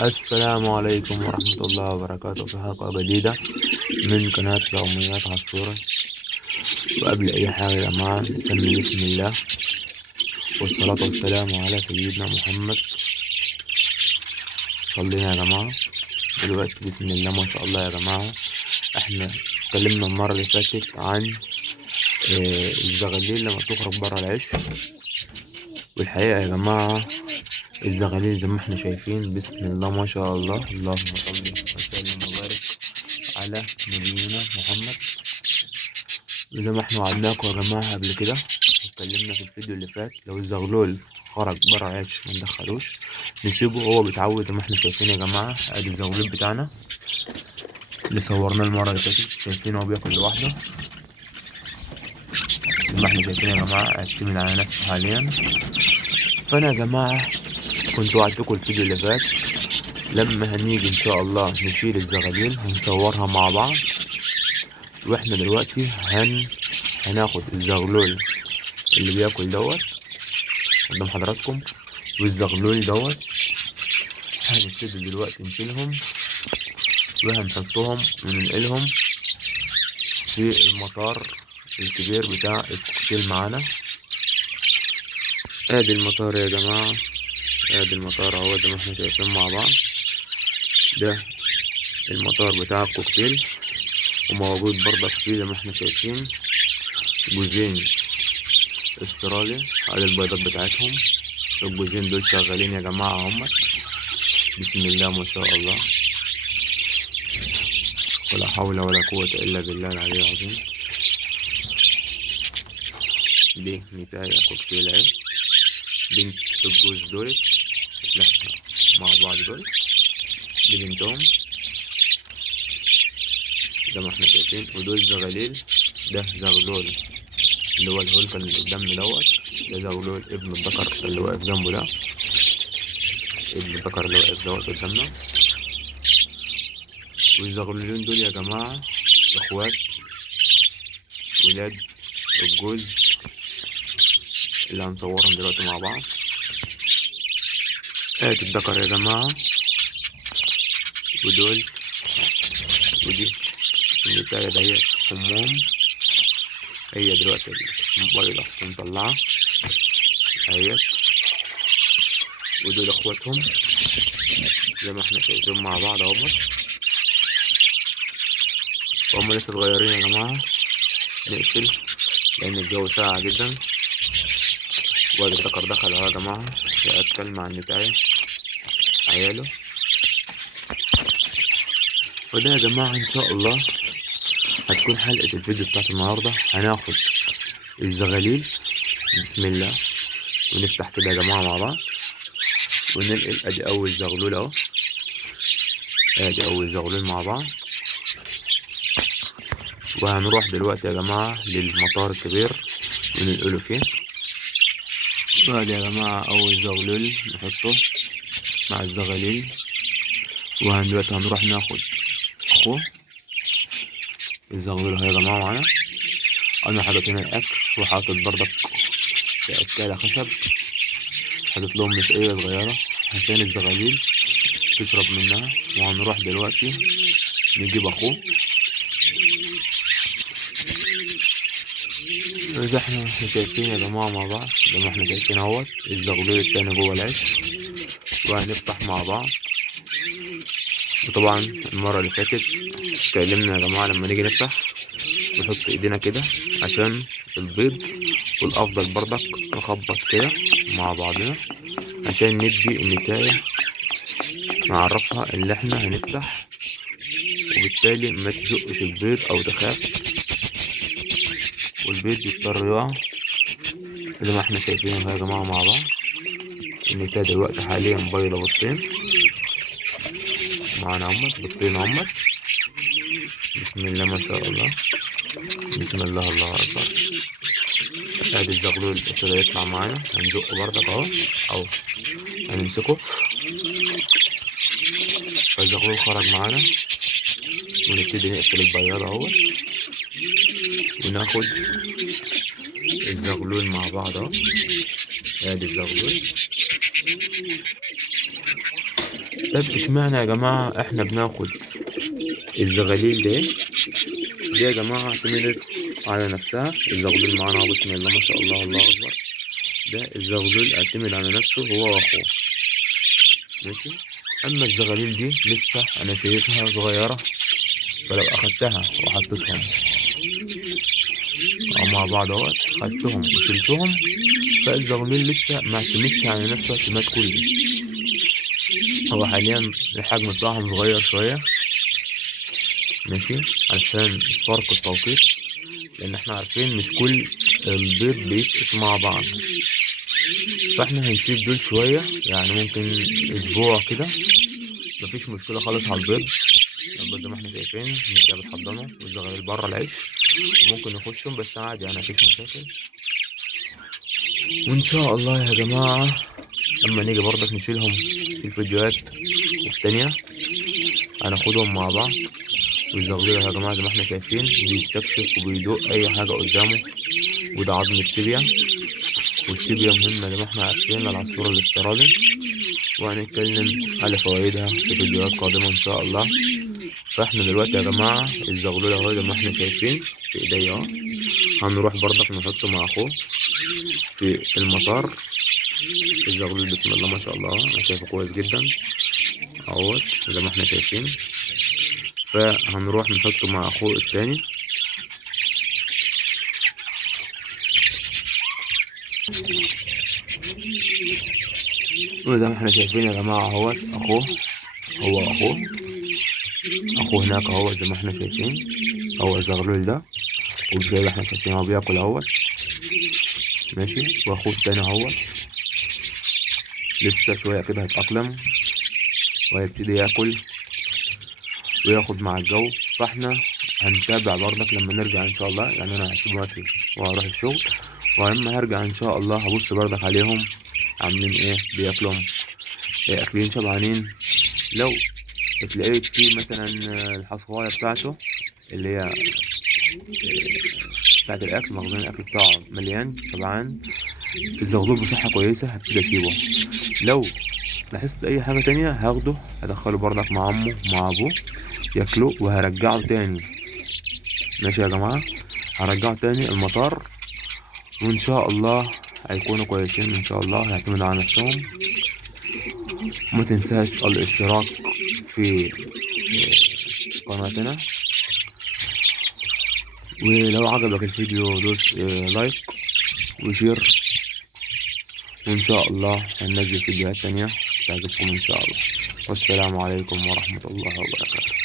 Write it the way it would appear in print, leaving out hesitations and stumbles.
السلام عليكم ورحمة الله وبركاته في حلقة جديدة من قناة يوميات عصفورة. وقبل أي حاجة يا جماعة نسمي بسم الله والصلاة والسلام على سيدنا محمد. صلينا يا جماعة. دلوقتي بسم الله ما شاء الله يا جماعة، احنا اتكلمنا المرة اللي فاتت عن الزغاليل لما تخرج برا العش. والحقيقة يا جماعة الزغاليل زي ما احنا شايفين بسم الله ما شاء الله، اللهم صل وسلم وبارك على نبينا محمد. زي ما احنا وعدناكم يا جماعة قبل كده واتكلمنا في الفيديو اللي فات، لو الزغلول خرج برا العش ما ندخلوش، نسيبه هو بيتعود. زي ما احنا شايفين يا جماعة ادي الزغلول بتاعنا اللي صورناه المرة اللي فاتت، شايفين هو بياكل لوحده. زي ما احنا شايفين يا جماعة اعتمد على نفسه حاليا. فانا يا جماعة كنت وعدتكم الفيديو اللي فات لما هنيجي ان شاء الله نشيل الزغاليل هنصورها مع بعض. واحنا دلوقتي هناخد الزغلول اللي بياكل دوت قدام حضراتكم، والزغلول دوت هنبتدي دلوقتي نشيلهم وهنحطهم وننقلهم في المطار الكبير بتاع الكوكتيل معانا. ادي المطار يا جماعة، ادي المطار اهو زي ما احنا شايفين مع بعض. ده المطار بتاع الكوكتيل، وموجود برضك فيه زي ما احنا شايفين جوزين استرالي على البيضات بتاعتهم. الجوزين دول شغالين يا جماعة هم، بسم الله ما شاء الله، ولا حول ولا قوة إلا بالله العلي العظيم. دي نتاية كوكتيل اهي، بنت الجوز دول اللي احنا مع بعض دول، دي بنتهم زي ما احنا شايفين. ودول زغاليل، ده زغلول اللي هو الهولكن اللي قدامنا دوت، ده زغلول ابن الذكر اللي واقف جنبه ده، ابن الذكر اللي واقف دوت قدامنا. والزغلولين دول يا جماعة اخوات ولاد الجوز اللي هنصورهم دلوقتي مع بعض. ادي الذكر يا جماعة، ودول ودي النتاية دهيت أمهم، هي دلوقتي الموبايلة ومطلعة اهيت. ودول اخواتهم زي ما احنا شايفين مع بعض اهوت، وهم لسه صغيرين يا جماعة. نقفل لأن الجو ساقع جدا. وادي الذكر دخل اهو يا جماعة يأكل مع النتاية عياله. وده يا جماعة إن شاء الله هتكون حلقة الفيديو بتاعت النهاردة. هناخد الزغاليل بسم الله ونفتح كده يا جماعة مع بعض وننقل. ادي أول زغلول اهو، ادي أول زغلول مع بعض. وهنروح دلوقتي يا جماعة للمطار الكبير وننقله فيه. وادي يا جماعة أول زغلول نحطه مع الزغاليل. دلوقتي هنروح ناخد أخوه الزغلول اهو يا جماعة معانا. أنا حاطط هنا الأكل وحاطط برضك في أكالة خشب، حاطط لهم مسقية صغيرة عشان الزغاليل تشرب منها. وهنروح دلوقتي نجيب أخوه زي احنا شايفين يا جماعة مع بعض. زي ما احنا شايفين اهوت الزغلول التاني جوه العش، وهنفتح مع بعض. وطبعا المرة اللي فاتت اتكلمنا يا جماعة لما نيجي نفتح نحط ايدينا كده عشان البيض، والافضل برضك نخبط كده مع بعضنا عشان ندي النتاية نعرفها اللي احنا هنفتح، وبالتالي ما تزقش البيض او تخاف والبيض يضطر يقع. زي ما احنا شايفين يا جماعة مع بعض النتاية دلوقتي حاليا بيضة بيضتين معانا همت، بيضتين همت. بسم الله ما شاء الله، بسم الله الله اكبر. ادي الزغلول ابتدى يطلع معانا، هنزقه برضك اهو او هنمسكه. فالزغلول خرج معانا ونبتدي نقفل البياض اهو وناخد الزغلول مع بعض اهو. ادي الزغلول طب اشمعنى يا جماعة احنا بناخد الزغاليل دي يا جماعة اعتمدت على نفسها. الزغلول معانا أهو، بسم الله ما شاء الله، الله أكبر. ده الزغلول اعتمد على نفسه هو وأخوه، ماشي. أما الزغاليل دي لسه أنا شايفها صغيرة، فلو أخدتها وحطيتهم أو مع بعض اهوت، خدتهم وشلتهم، فالزغلول لسه ما اعتمدش على نفسه اعتماد كلي. هو حاليا الحجم بتاعهم صغير شوية، ماشي، علشان فرق التوقيت، لأن احنا عارفين مش كل البيض بيفقس مع بعض. فاحنا هنسيب دول شوية، يعني ممكن أسبوع كده، مفيش مشكلة خالص على البيض. البيض زي ما احنا شايفين النتيجة بتحضنه والزغاليل بره العيش، ممكن يخشهم بس عادي، يعني مفيش مشاكل. وإن شاء الله يا جماعة أما نيجي برضك نشيلهم في الفيديوهات التانية هناخدهم مع بعض. والزغلول يا جماعة زي ما احنا شايفين بيستكشف وبيدوق أي حاجة قدامه، وده عظم السيبيا. والسيبيا مهمة زي ما احنا عارفين للعصفور الاسترالي، وهنتكلم على فوائدها في فيديوهات قادمة إن شاء الله. فاحنا دلوقتي يا جماعة الزغلول اهو زي ما احنا شايفين في ايديا اهو، هنروح برضك نحطه مع اخوه في المطار. الزغلول بسم الله ما شاء الله انا شايفه كويس جدا اهوت زي ما احنا شايفين، فهنروح نحطه مع اخوه التاني. وزي ما احنا شايفين يا جماعة اهوت اخوه، هو اخوه هناك اهوت زي ما احنا شايفين، هو الزغلول ده. وزي ما احنا شايفين هو بياكل اهوت، ماشي. واخوه التاني اهوت لسه شوية كده هيتأقلم وهيبتدي ياكل وياخد مع الجو. فاحنا هنتابع برضك لما نرجع ان شاء الله، يعني انا هسيب دلوقتي وهروح الشغل، ولما هرجع ان شاء الله هبص برضك عليهم عاملين ايه، بياكلهم إيه، اكلين شبعانين. لو اتلاقيت فيه مثلا الحصواية بتاعته اللي هي بتاعت الاكل، مخزون الاكل بتاعه مليان شبعان، الزغلول بصحة كويسة، هبتدي اسيبه. لو لاحظت اي حاجة تانية هاخده هدخله برضك مع امه مع ابوه ياكلوه، وهرجعه تاني، ماشي يا جماعة، هرجعه تاني المطار، وان شاء الله هيكونوا كويسين ان شاء الله، هيعتمدوا على نفسهم. وما تنساش الاشتراك في قناتنا، ولو عجبك الفيديو دوس لايك وشير، وان شاء الله هننزل فيديوهات تانية تعجبكم ان شاء الله. والسلام عليكم ورحمة الله وبركاته.